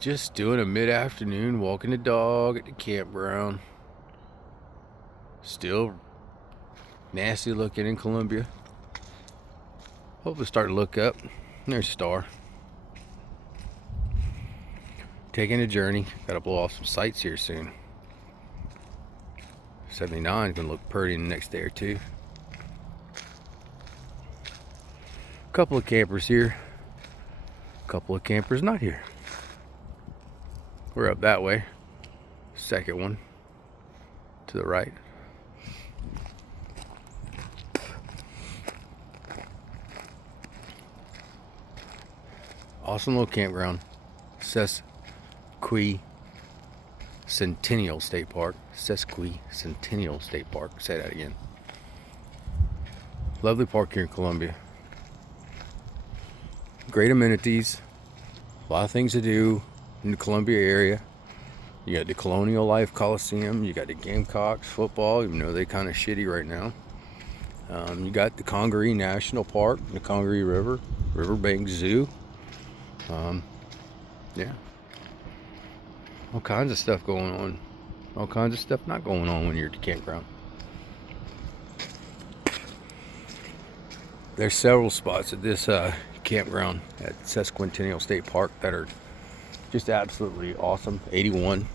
Just doing a mid-afternoon walking the dog at the campground. Still nasty looking in Columbia. Hope it's starting to look up. There's Star. Taking a journey. Gotta blow off some sights here soon. 79 is gonna look pretty in the next day or two. Couple of campers here. Couple of campers not here. We're up that way. Second one to the right. Awesome little campground. Sesquicentinnal State Park. Sesquicentennial State Park. Say that again. Lovely park here in Columbia. Great amenities. A lot of things to do in the Columbia area. You got the Colonial Life Coliseum. You got the Gamecocks football, even though they're kind of shitty right now. You got the Congaree National Park, the Congaree River, Riverbank Zoo. Yeah. All kinds of stuff going on. All kinds of stuff not going on when you're at the campground. There's several spots at this campground at Sesquicentinnal State Park that are just absolutely awesome. 81.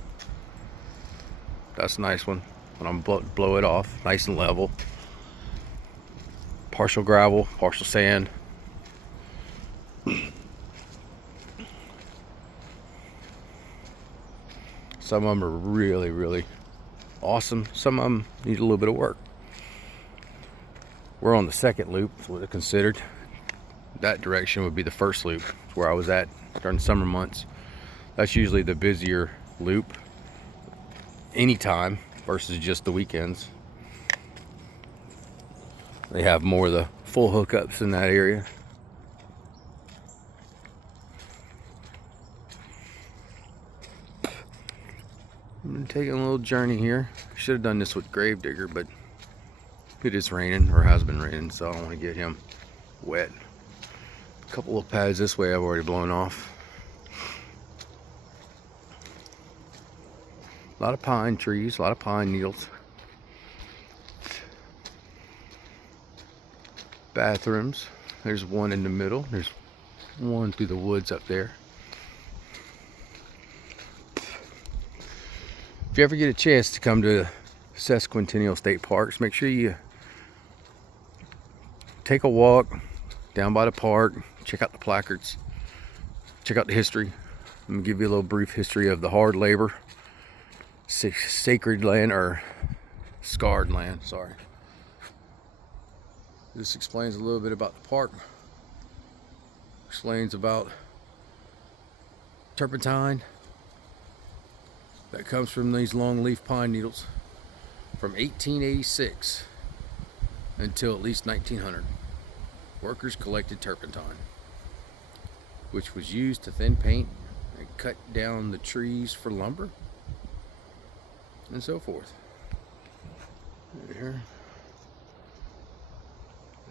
That's a nice one. When I'm blow it off, nice and level. Partial gravel, partial sand. Some of them are really, really awesome. Some of them need a little bit of work. We're on the second loop, is what it's considered. That direction would be the first loop, where I was at during the summer months. That's usually the busier loop anytime versus just the weekends. They have more of the full hookups in that area. I'm taking a little journey here. Should have done this with Gravedigger, but it is raining, or has been raining, so I don't want to get him wet. A couple of pads this way I've already blown off. A lot of pine trees, a lot of pine needles. Bathrooms. There's one in the middle. There's one through the woods up there. If you ever get a chance to come to Sesquicentinnal State Parks, make sure you take a walk down by the park, check out the placards, check out the history. I'm gonna give you a little brief history of the hard labor, sacred land, or scarred land, sorry. This explains a little bit about the park. Explains about turpentine that comes from these long leaf pine needles from 1886 until at least 1900. Workers collected turpentine, which was used to thin paint and cut down the trees for lumber and so forth. There.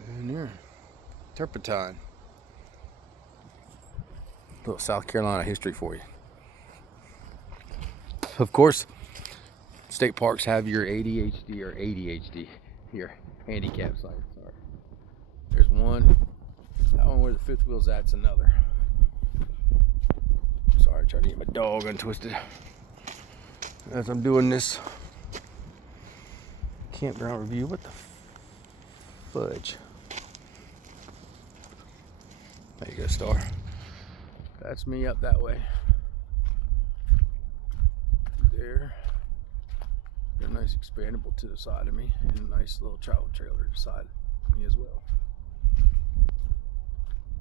And there. Turpentine. A little South Carolina history for you. Of course, state parks have your ADHD, your handicap sign. Sorry. There's one. That one where the fifth wheel's at's another. Sorry, trying to get my dog untwisted as I'm doing this campground review. What the fudge? There you go, Star. That's me up that way. There. Got a nice expandable to the side of me, and a nice little travel trailer to the side of me as well.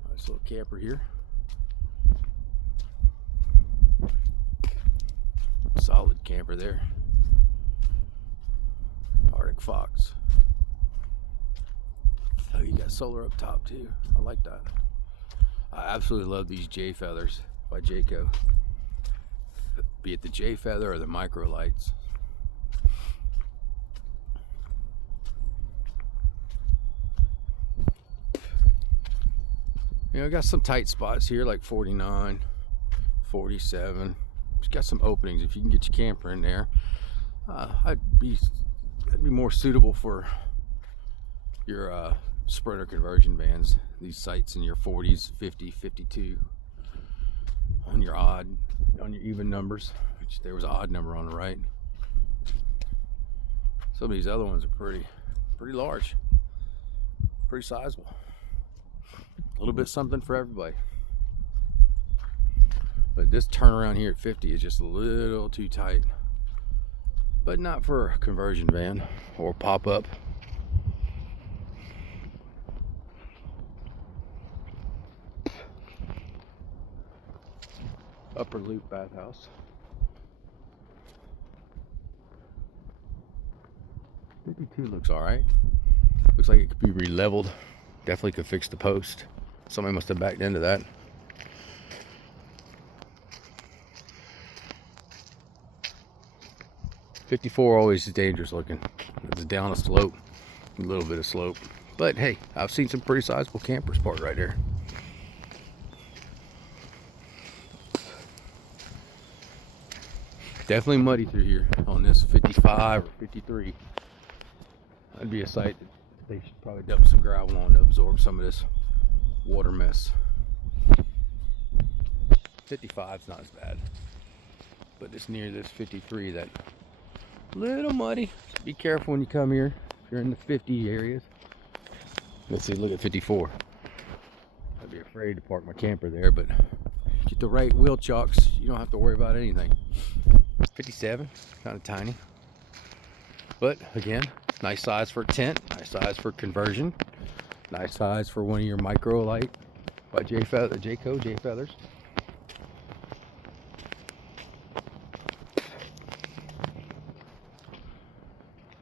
Nice little camper here. Solid camper there. Arctic Fox. Oh, you got solar up top too. I like that. I absolutely love these J feathers by Jayco. Be it the J feather or the micro lights. You know, I got some tight spots here like 49, 47. It's got some openings. If you can get your camper in there, that'd be more suitable for your Sprinter conversion vans. These sites in your 40s, 50, 52 on your even numbers, which there was an odd number on the right. Some of these other ones are pretty large, pretty sizable. A little bit something for everybody. But this turnaround here at 50 is just a little too tight, but not for a conversion van or pop-up. Upper loop bathhouse. 52 looks all right. Looks like it could be re-leveled. Definitely could fix the post. Somebody must have backed into that. '54 always is dangerous looking. It's down a slope, a little bit of slope. But hey, I've seen some pretty sizable campers parked right there. Definitely muddy through here on this 55 or 53. That'd be a site that they should probably dump some gravel on to absorb some of this water mess. 55's not as bad, but it's near this 53 that little muddy. Be careful when you come here if you're in the 50 areas. Let's see, look at 54. I'd be afraid to park my camper there, but get the right wheel chocks, you don't have to worry about anything. 57, kind of tiny, but again, nice size for a tent, nice size for conversion, nice size for one of your micro light by J Feathers.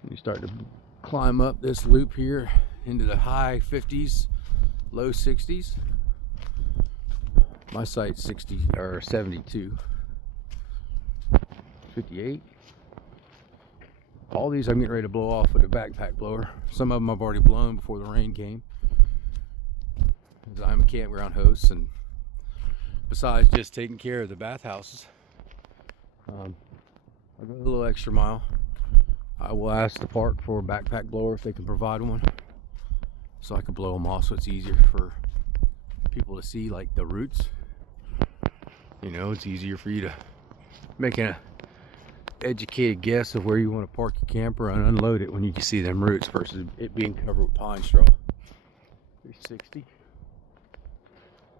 You start to climb up this loop here into the high 50s, low 60s. My site's 60 or 72. 58. All these I'm getting ready to blow off with a backpack blower. Some of them I've already blown before the rain came. I'm a campground host, and besides just taking care of the bathhouses, I go a little extra mile. I will ask the park for a backpack blower if they can provide one, so I can blow them off so it's easier for people to see, like the roots. You know, it's easier for you to make an educated guess of where you want to park your camper and unload it when you can see them roots versus it being covered with pine straw. 360,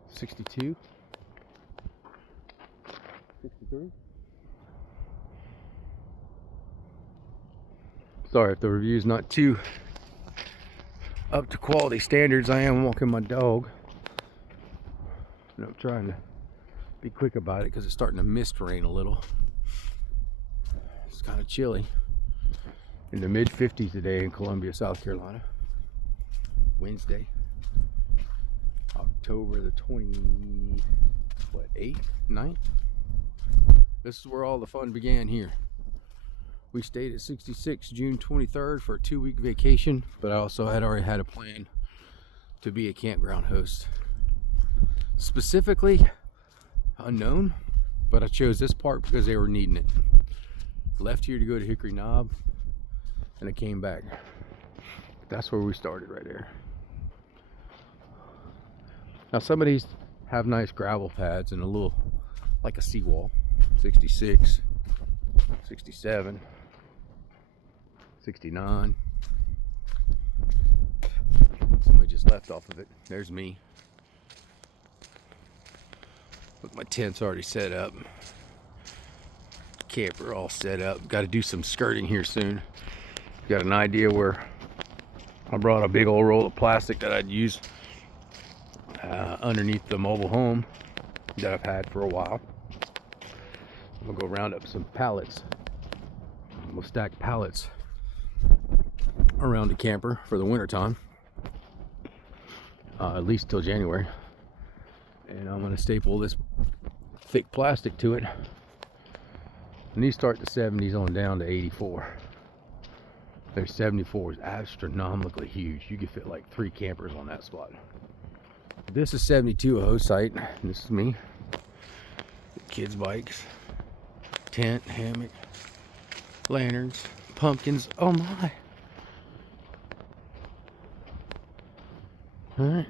62, 63. Sorry if the review's not too up to quality standards. I am walking my dog, and I'm trying to be quick about it because it's starting to mist rain a little. It's kind of chilly. In the mid 50s today in Columbia, South Carolina. Wednesday, October the 9th. This is where all the fun began here. We stayed at 66 June 23rd for a 2-week vacation, but I also had already had a plan to be a campground host. Specifically unknown, but I chose this park because they were needing it. Left here to go to Hickory Knob, and I came back. That's where we started, right there. Now some of these have nice gravel pads and a little, like a seawall. 66, 67, 69. Somebody just left off of it. There's me. With my tent's already set up. Camper all set up. Got to do some skirting here soon. Got an idea where I brought a big old roll of plastic that I'd use underneath the mobile home that I've had for a while. I'm gonna go round up some pallets. We'll stack pallets around the camper for the winter time, at least till January. And I'm gonna staple this thick plastic to it. And these start the 70s on down to 84. Their 74 is astronomically huge. You could fit like 3 campers on that spot. This is 72, a host site. This is me. kids' bikes. Tent, hammock, lanterns, pumpkins. Oh my. Alright.